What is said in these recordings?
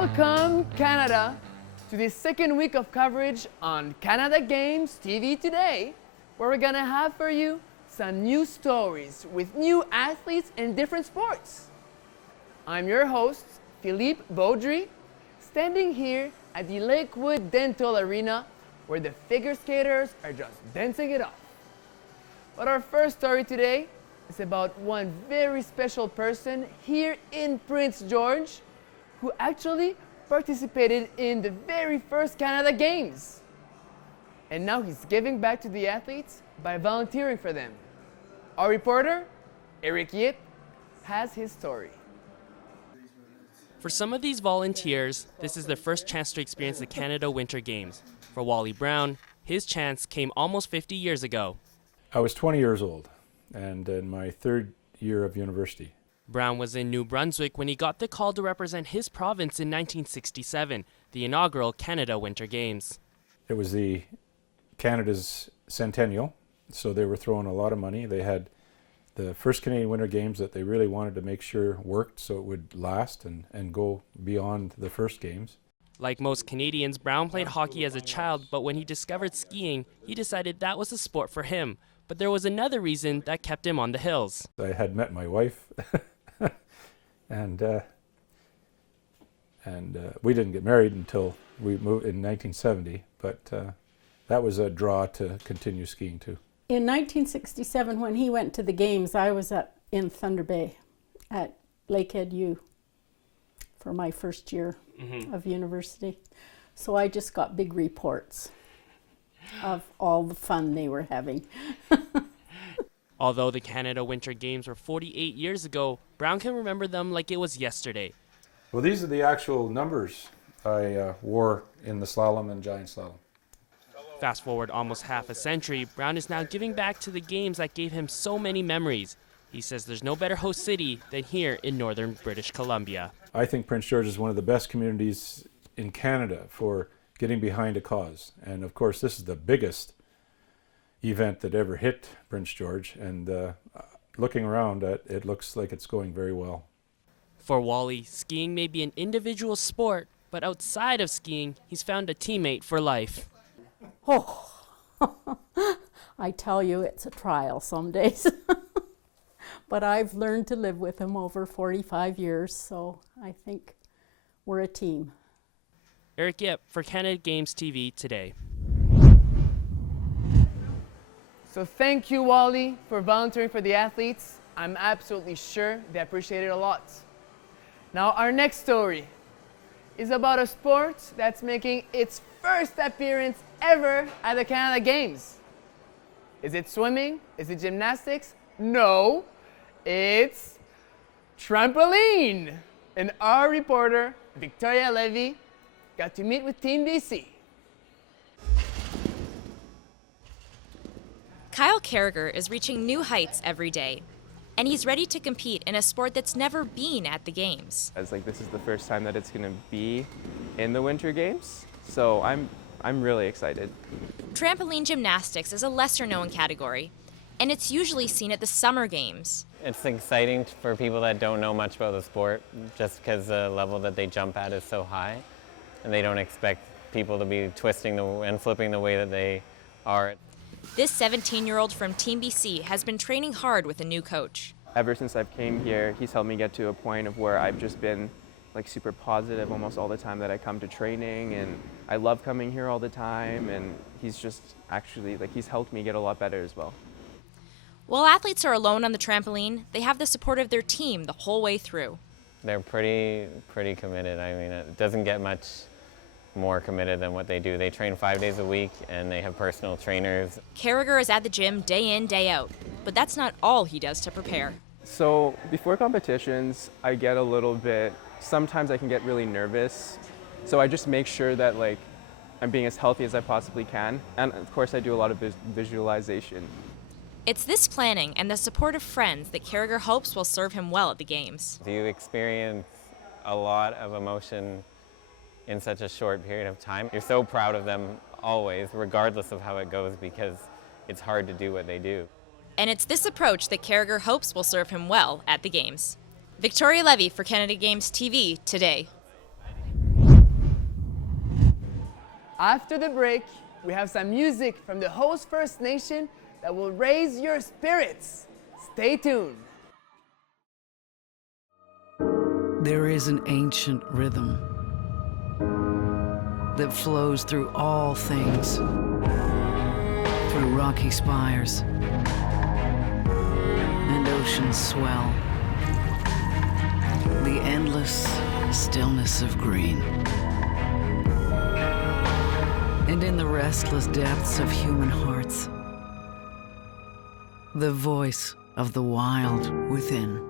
Welcome, Canada, to the second week of coverage on Canada Games TV today, where we're gonna have for you some new stories with new athletes in different sports. I'm your host, Philippe Baudry, standing here at the Lakewood Dental Arena, where the figure skaters are just dancing it off. But our first story today is about one very special person here in Prince George who actually participated in the very first Canada Games. And now he's giving back to the athletes by volunteering for them. Our reporter, Eric Yip, has his story. For some of these volunteers, this is their first chance to experience the Canada Winter Games. For Wally Brown, his chance came almost 50 years ago. I was 20 years old and in my third year of university. Brown was in New Brunswick when he got the call to represent his province in 1967, the inaugural Canada Winter Games. It was the Canada's centennial, so they were throwing a lot of money. They had the first Canadian Winter Games that they really wanted to make sure worked so it would last and go beyond the first games. Like most Canadians, Brown played hockey as a child, but when he discovered skiing, he decided that was a sport for him. But there was another reason that kept him on the hills. I had met my wife, and we didn't get married until we moved in 1970, but that was a draw to continue skiing too. In 1967, when he went to the games, I was in Thunder Bay at Lakehead U for my first year of university. So I just got big reports of all the fun they were having. Although the Canada Winter Games were 48 years ago, Brown can remember them like it was yesterday. Well, these are the actual numbers I wore in the slalom and giant slalom. Fast forward almost half a century, Brown is now giving back to the games that gave him so many memories. He says there's no better host city than here in northern British Columbia. I think Prince George is one of the best communities in Canada for getting behind a cause. And of course, this is the biggest event that ever hit Prince George. And looking around, it looks like it's going very well. For Wally, skiing may be an individual sport, but outside of skiing, he's found a teammate for life. Oh, I tell you, it's a trial some days. But I've learned to live with him over 45 years, so I think we're a team. Eric Yip for Canada Games TV today. So thank you, Wally, for volunteering for the athletes. I'm absolutely sure they appreciate it a lot. Now, our next story is about a sport that's making its first appearance ever at the Canada Games. Is it swimming? Is it gymnastics? No, it's trampoline. And our reporter, Victoria Levy, got to meet with Team BC. Kyle Carriger is reaching new heights every day, and he's ready to compete in a sport that's never been at the Games. This is the first time that it's going to be in the Winter Games, so I'm really excited. Trampoline gymnastics is a lesser-known category, and it's usually seen at the Summer Games. It's exciting for people that don't know much about the sport, just because the level that they jump at is so high, and they don't expect people to be twisting and flipping the way that they are. This 17-year-old from Team BC has been training hard with a new coach. Ever since I've came here, he's helped me get to a point of where I've just been super positive almost all the time that I come to training, and I love coming here all the time, and he's just actually he's helped me get a lot better as well. While athletes are alone on the trampoline, they have the support of their team the whole way through. They're pretty committed. I mean, it doesn't get much more committed than what they do. They train 5 days a week and they have personal trainers. Carriger is at the gym day in, day out, but that's not all he does to prepare. So before competitions, I get a little bit, sometimes I can get really nervous. So I just make sure that I'm being as healthy as I possibly can. And of course I do a lot of visualization. It's this planning and the support of friends that Carriger hopes will serve him well at the Games. You experience a lot of emotion in such a short period of time. You're so proud of them always, regardless of how it goes, because it's hard to do what they do. And it's this approach that Carriger hopes will serve him well at the Games. Victoria Levy for Canada Games TV today. After the break, we have some music from the host First Nation that will raise your spirits. Stay tuned. There is an ancient rhythm that flows through all things, through rocky spires and ocean's swell, the endless stillness of green, and in the restless depths of human hearts, the voice of the wild within.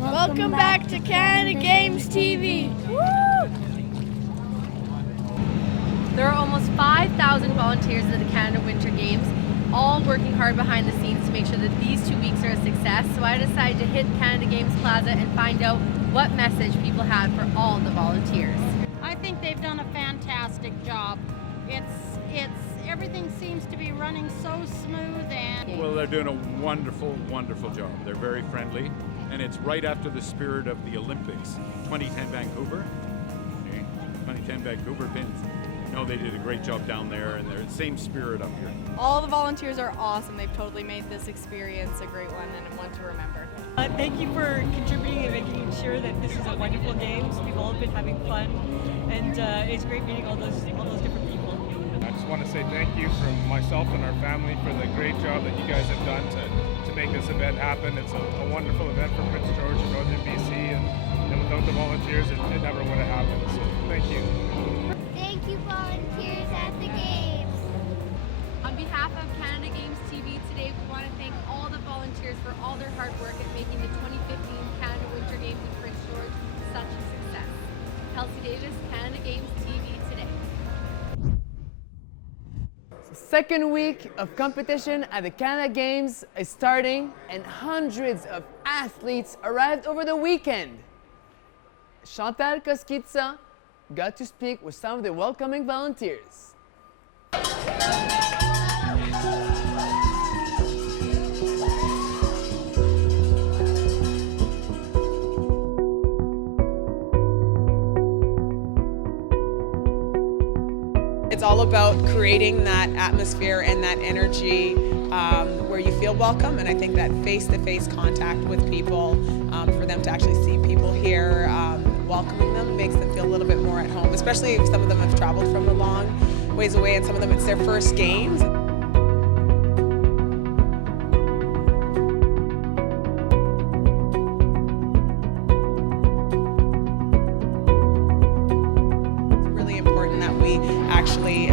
Welcome back to Canada Games TV. Woo! There are almost 5,000 volunteers at the Canada Winter Games, all working hard behind the scenes to make sure that these 2 weeks are a success. So I decided to hit Canada Games Plaza and find out what message people had for all the volunteers. I think they've done a fantastic job. Everything seems to be running so smooth and... Well, they're doing a wonderful, wonderful job. They're very friendly, and it's right after the spirit of the Olympics. 2010 Vancouver. Okay. 2010 Vancouver pins. No, they did a great job down there, and they're the same spirit up here. All the volunteers are awesome. They've totally made this experience a great one and one to remember. Thank you for contributing and making sure that this is a wonderful game. We've all been having fun, and it's great meeting all those different people. I just want to say thank you from myself and our family for the great job that you guys have done to make this event happen. It's a wonderful event for Prince George and Northern BC, and without the volunteers, it never would have happened. So thank you. Thank you, volunteers at the Games. On behalf of Canada Games TV today, we want to thank all the volunteers for all their hard work at making the 2015 Canada Winter Games in Prince George such a success. Kelsey Davis, Canada Games TV today. Second week of competition at the Canada Games is starting, and hundreds of athletes arrived over the weekend. Chantal Koskitsa got to speak with some of the welcoming volunteers. It's all about creating that atmosphere and that energy where you feel welcome, and I think that face-to-face contact with people, for them to actually see people here welcoming them, makes them feel a little bit more at home, especially if some of them have traveled from a long ways away and some of them it's their first games. Actually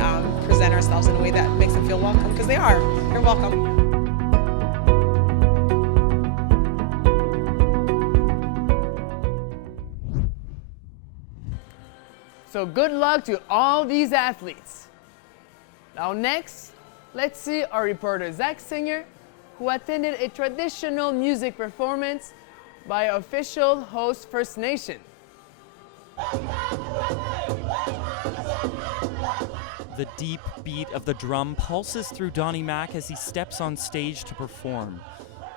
present ourselves in a way that makes them feel welcome, because they're welcome. So good luck to all these athletes. Now next, let's see our reporter Zach Singer, who attended a traditional music performance by official host First Nation. The deep beat of the drum pulses through Donnie Mack as he steps on stage to perform.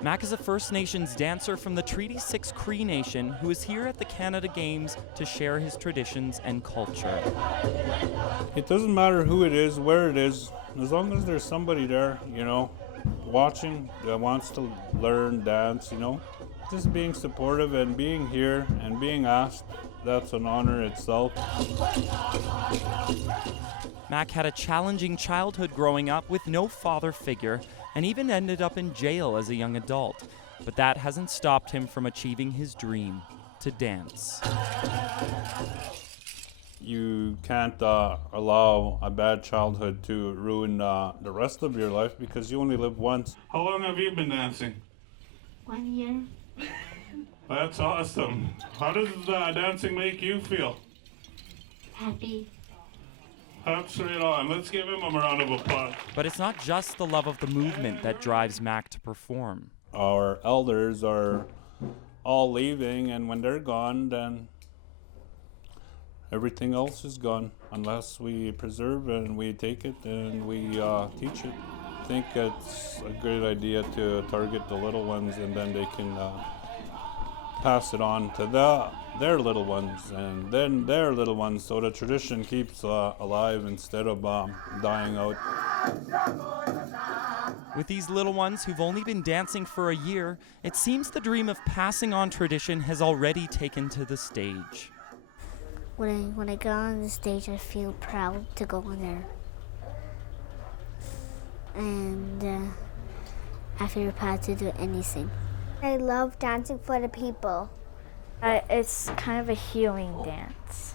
Mack is a First Nations dancer from the Treaty 6 Cree Nation who is here at the Canada Games to share his traditions and culture. It doesn't matter who it is, where it is, as long as there's somebody there, watching that wants to learn dance, just being supportive and being here and being asked, that's an honor itself. Mack had a challenging childhood growing up with no father figure and even ended up in jail as a young adult. But that hasn't stopped him from achieving his dream, to dance. You can't allow a bad childhood to ruin the rest of your life, because you only live once. How long have you been dancing? 1 year. That's awesome. How does dancing make you feel? Happy. That's right on. Let's give him a round of applause. But it's not just the love of the movement that drives Mack to perform. Our elders are all leaving, and when they're gone, then everything else is gone, unless we preserve and we take it and we teach it. I think it's a great idea to target the little ones, and then they can pass it on to their little ones and then their little ones, so the tradition keeps alive instead of dying out. With these little ones who've only been dancing for a year, it seems the dream of passing on tradition has already taken to the stage. When I go on the stage, I feel proud to go on there. And I feel proud to do anything. I love dancing for the people. It's kind of a healing dance.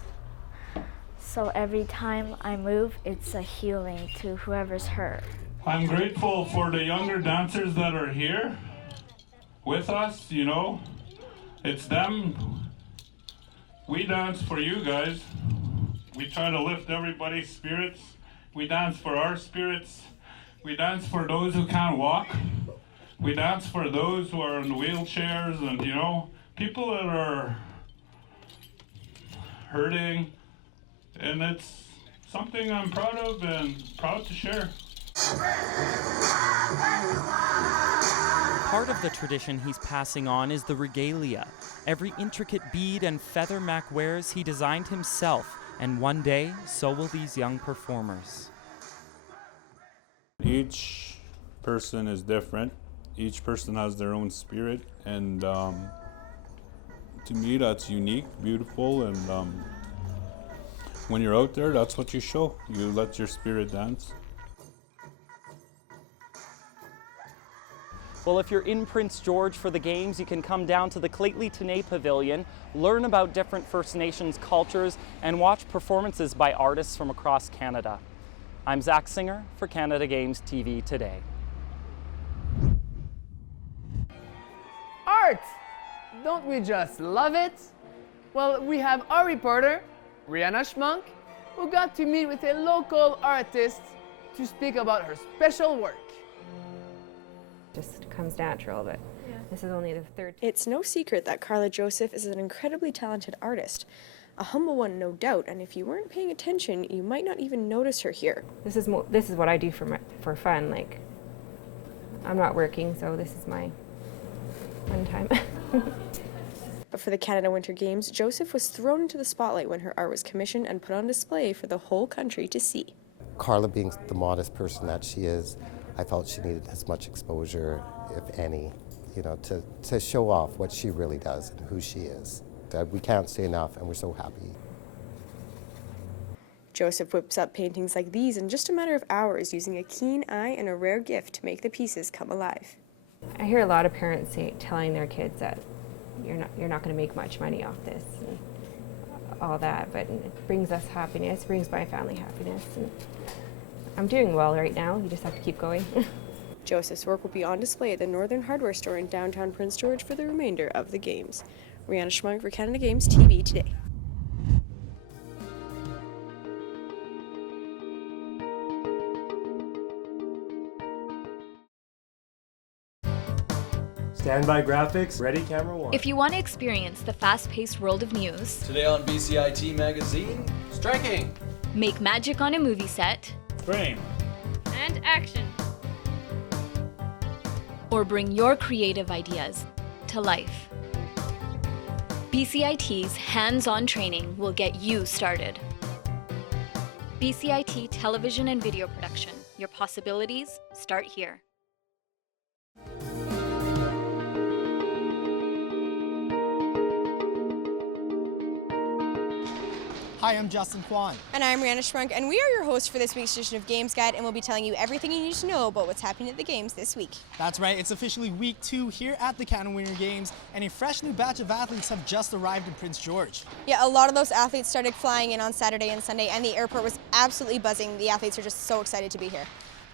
So every time I move, it's a healing to whoever's hurt. I'm grateful for the younger dancers that are here with us, you know. It's them. We dance for you guys. We try to lift everybody's spirits. We dance for our spirits. We dance for those who can't walk. We dance for those who are in wheelchairs and, you know, people that are hurting. And it's something I'm proud of and proud to share. Part of the tradition he's passing on is the regalia. Every intricate bead and feather Mac wears he designed himself, and one day, so will these young performers. Each person is different. Each person has their own spirit, and to me that's unique, beautiful, and when you're out there, that's what you show. You let your spirit dance. Well, if you're in Prince George for the games, you can come down to the Lheidli T'enneh Pavilion, learn about different First Nations cultures, and watch performances by artists from across Canada. I'm Zach Singer for Canada Games TV Today. Art! Don't we just love it? Well, we have our reporter, Rihanna Schmunk, who got to meet with a local artist to speak about her special work. Just comes natural, but this is only the third. It's no secret that Carla Joseph is an incredibly talented artist. A humble one, no doubt, and if you weren't paying attention, you might not even notice her here. This is what I do for fun. Like, I'm not working, so this is my fun time. But for the Canada Winter Games, Joseph was thrown into the spotlight when her art was commissioned and put on display for the whole country to see. Carla, being the modest person that she is, I felt she needed as much exposure, if any, you know, to show off what she really does and who she is. We can't say enough, and we're so happy. Joseph whips up paintings like these in just a matter of hours, using a keen eye and a rare gift to make the pieces come alive. I hear a lot of parents telling their kids that you're not going to make much money off this and all that, but it brings us happiness, brings my family happiness, and I'm doing well right now. You just have to keep going. Joseph's work will be on display at the Northern Hardware Store in downtown Prince George for the remainder of the games. Rihanna Schmunk for Canada Games TV Today. Standby graphics, ready camera one. If you want to experience the fast-paced world of news, today on BCIT Magazine, striking, make magic on a movie set, frame, and action, or bring your creative ideas to life, BCIT's hands-on training will get you started. BCIT Television and Video Production. Your possibilities start here. Hi, I'm Justin Kwan. And I'm Rihanna Schmunk, and we are your hosts for this week's edition of Games Guide, and we'll be telling you everything you need to know about what's happening at the games this week. That's right, it's officially week 2 here at the Canada Winter Games, and a fresh new batch of athletes have just arrived in Prince George. Yeah, a lot of those athletes started flying in on Saturday and Sunday, and the airport was absolutely buzzing. The athletes are just so excited to be here.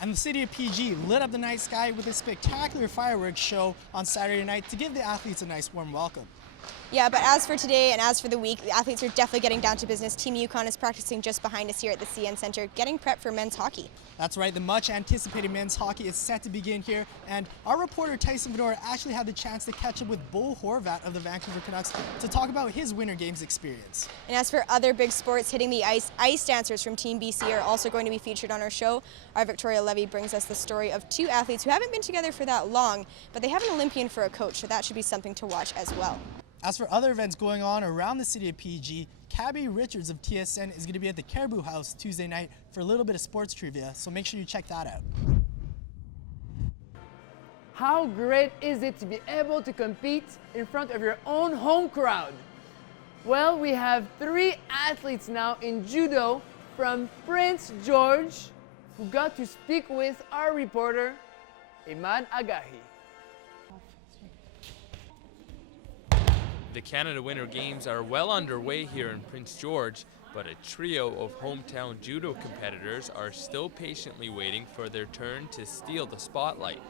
And the city of PG lit up the night sky with a spectacular fireworks show on Saturday night to give the athletes a nice warm welcome. Yeah, but as for today and as for the week, the athletes are definitely getting down to business. Team Yukon is practicing just behind us here at the CN Center, getting prepped for men's hockey. That's right, the much anticipated men's hockey is set to begin here, and our reporter Tyson Fedora actually had the chance to catch up with Bo Horvat of the Vancouver Canucks to talk about his Winter Games experience. And as for other big sports hitting the ice dancers from Team BC are also going to be featured on our show. Our Victoria Levy brings us the story of 2 athletes who haven't been together for that long, but they have an Olympian for a coach, so that should be something to watch as well. As for other events going on around the city of PEG, Cabby Richards of TSN is going to be at the Caribou House Tuesday night for a little bit of sports trivia, so make sure you check that out. How great is it to be able to compete in front of your own home crowd? Well, we have 3 athletes now in Judo from Prince George who got to speak with our reporter, Imad Agahi. The Canada Winter Games are well underway here in Prince George, but a trio of hometown judo competitors are still patiently waiting for their turn to steal the spotlight.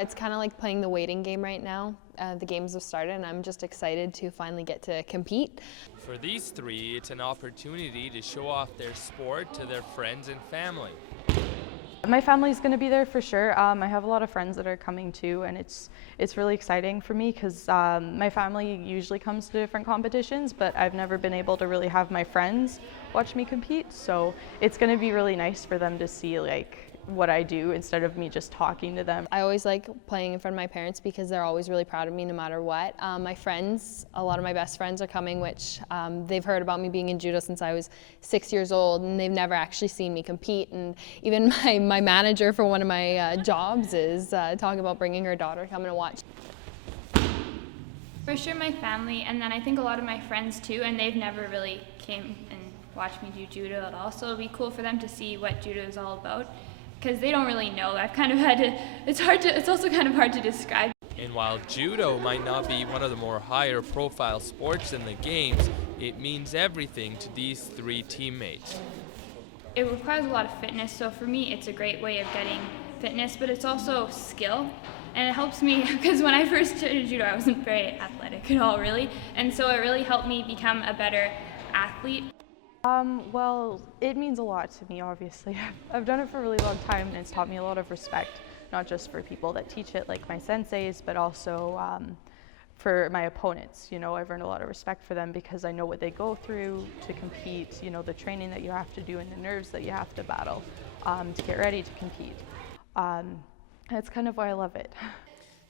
It's kind of like playing the waiting game right now. The games have started and I'm just excited to finally get to compete. For these 3, it's an opportunity to show off their sport to their friends and family. My family's going to be there for sure. I have a lot of friends that are coming too, and it's really exciting for me because my family usually comes to different competitions, but I've never been able to really have my friends watch me compete. So it's going to be really nice for them to see like what I do instead of me just talking to them. I always like playing in front of my parents because they're always really proud of me no matter what. My friends, a lot of my best friends are coming, which they've heard about me being in judo since I was 6 years old, and they've never actually seen me compete. And even my manager for one of my jobs is talking about bringing her daughter to come and watch. For sure my family, and then I think a lot of my friends too, and they've never really came and watched me do judo at all, so it'll be cool for them to see what judo is all about. Because they don't really know. I've kind of had to, it's also kind of hard to describe. And while judo might not be one of the more higher profile sports in the games, it means everything to these 3 teammates. It requires a lot of fitness, so for me it's a great way of getting fitness, but it's also skill. And it helps me, because when I first started judo I wasn't very athletic at all really, and so it really helped me become a better athlete. Well, it means a lot to me, obviously. I've done it for a really long time, and it's taught me a lot of respect, not just for people that teach it, like my senseis, but also for my opponents. You know, I've earned a lot of respect for them because I know what they go through to compete, you know, the training that you have to do and the nerves that you have to battle to get ready to compete. That's kind of why I love it.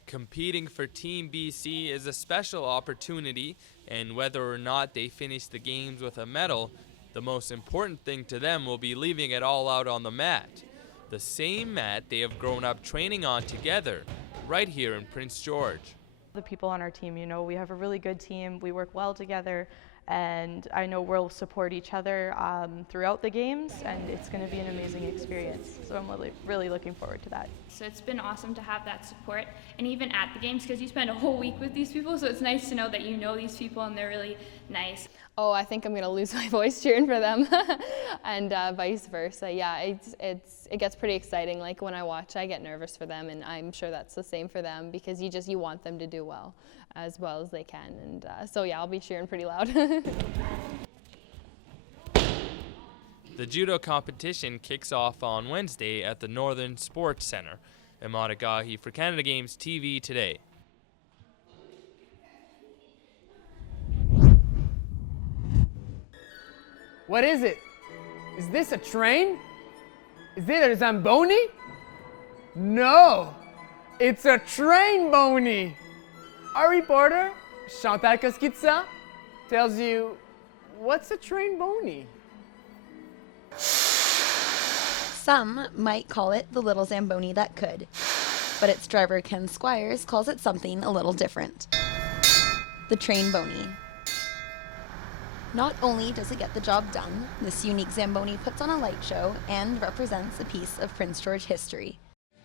Competing for Team BC is a special opportunity, and whether or not they finish the games with a medal, the most important thing to them will be leaving it all out on the mat. The same mat they have grown up training on together, right here in Prince George. The people on our team, you know, we have a really good team, we work well together, and I know we'll support each other throughout the games, and it's going to be an amazing experience. So I'm really looking forward to that. So it's been awesome to have that support, and even at the games, because you spend a whole week with these people, so it's nice to know that you know these people and they're really nice. Oh, I think I'm gonna lose my voice cheering for them, and vice versa. Yeah, it gets pretty exciting. Like when I watch, I get nervous for them, and I'm sure that's the same for them because you want them to do well as they can, and so yeah, I'll be cheering pretty loud. The judo competition kicks off on Wednesday at the Northern Sports Centre. Imad Agahi for Canada Games TV Today. What is it? Is this a train? Is it a Zamboni? No, it's a train-boni. Our reporter, Chantal Koskitsa, tells you, what's a train-boni? Some might call it the little Zamboni that could, but its driver Ken Squires calls it something a little different. The train-boni. Not only does it get the job done, this unique Zamboni puts on a light show and represents a piece of Prince George history.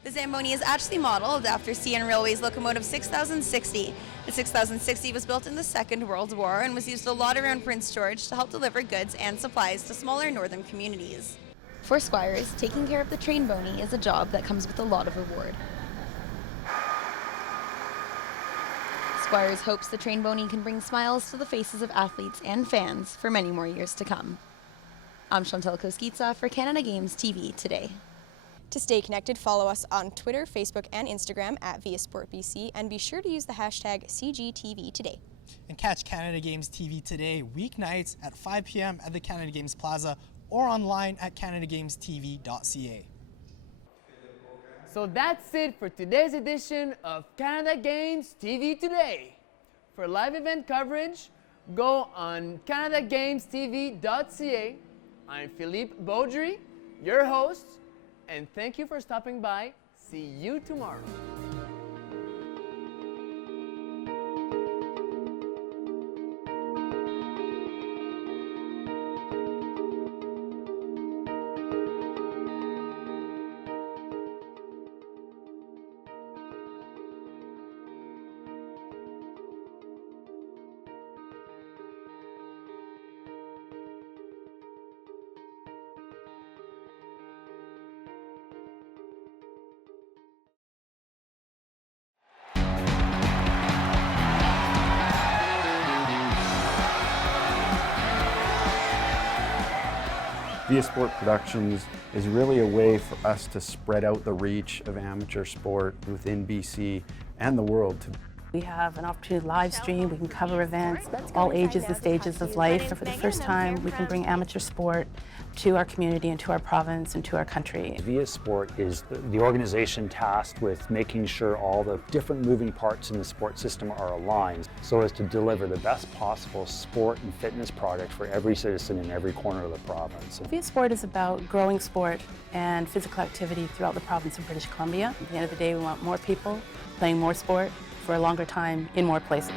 The Zamboni is actually modeled after CN Railway's locomotive 6060. The 6060 was built in the Second World War and was used a lot around Prince George to help deliver goods and supplies to smaller northern communities. For Squires, taking care of the train-boni is a job that comes with a lot of reward. Squires hopes the train-boni can bring smiles to the faces of athletes and fans for many more years to come. I'm Chantal Koskitsa for Canada Games TV Today. To stay connected, follow us on Twitter, Facebook, and Instagram at ViaSportBC, and be sure to use the hashtag CGTVToday. And catch Canada Games TV Today weeknights at 5 p.m. at the Canada Games Plaza or online at canadagamestv.ca. So that's it for today's edition of Canada Games TV Today. For live event coverage, go on CanadaGamesTV.ca. I'm Philippe Baudry, your host, and thank you for stopping by. See you tomorrow. Via Sport Productions is really a way for us to spread out the reach of amateur sport within BC and the world. We have an opportunity to live stream, we can cover events, all ages and stages of life. And for the first time, we can bring amateur sport to our community and to our province and to our country. Via Sport is the organization tasked with making sure all the different moving parts in the sport system are aligned so as to deliver the best possible sport and fitness product for every citizen in every corner of the province. Via Sport is about growing sport and physical activity throughout the province of British Columbia. At the end of the day, we want more people playing more sport for a longer time in more places.